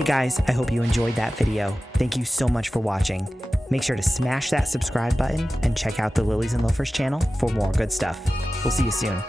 Hey guys, I hope you enjoyed that video. Thank you so much for watching. Make sure to smash that subscribe button and check out the Lilies and Loafers channel for more good stuff. We'll see you soon.